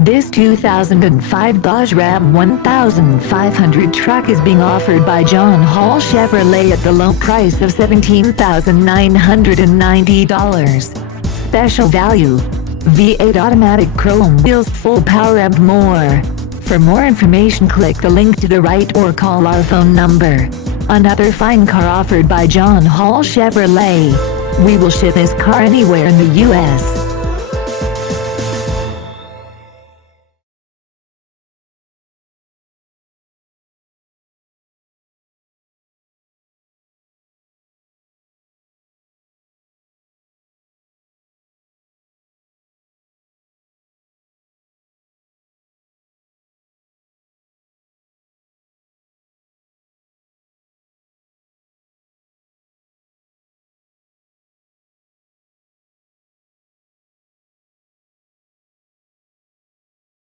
This 2005 Dodge Ram 1500 truck is being offered by John Hall Chevrolet at the low price of $17,990. Special value: V8 automatic, chrome wheels, full power and more. For more information, click the link to the right or call our phone number. Another fine car offered by John Hall Chevrolet. We will ship this car anywhere in the U.S.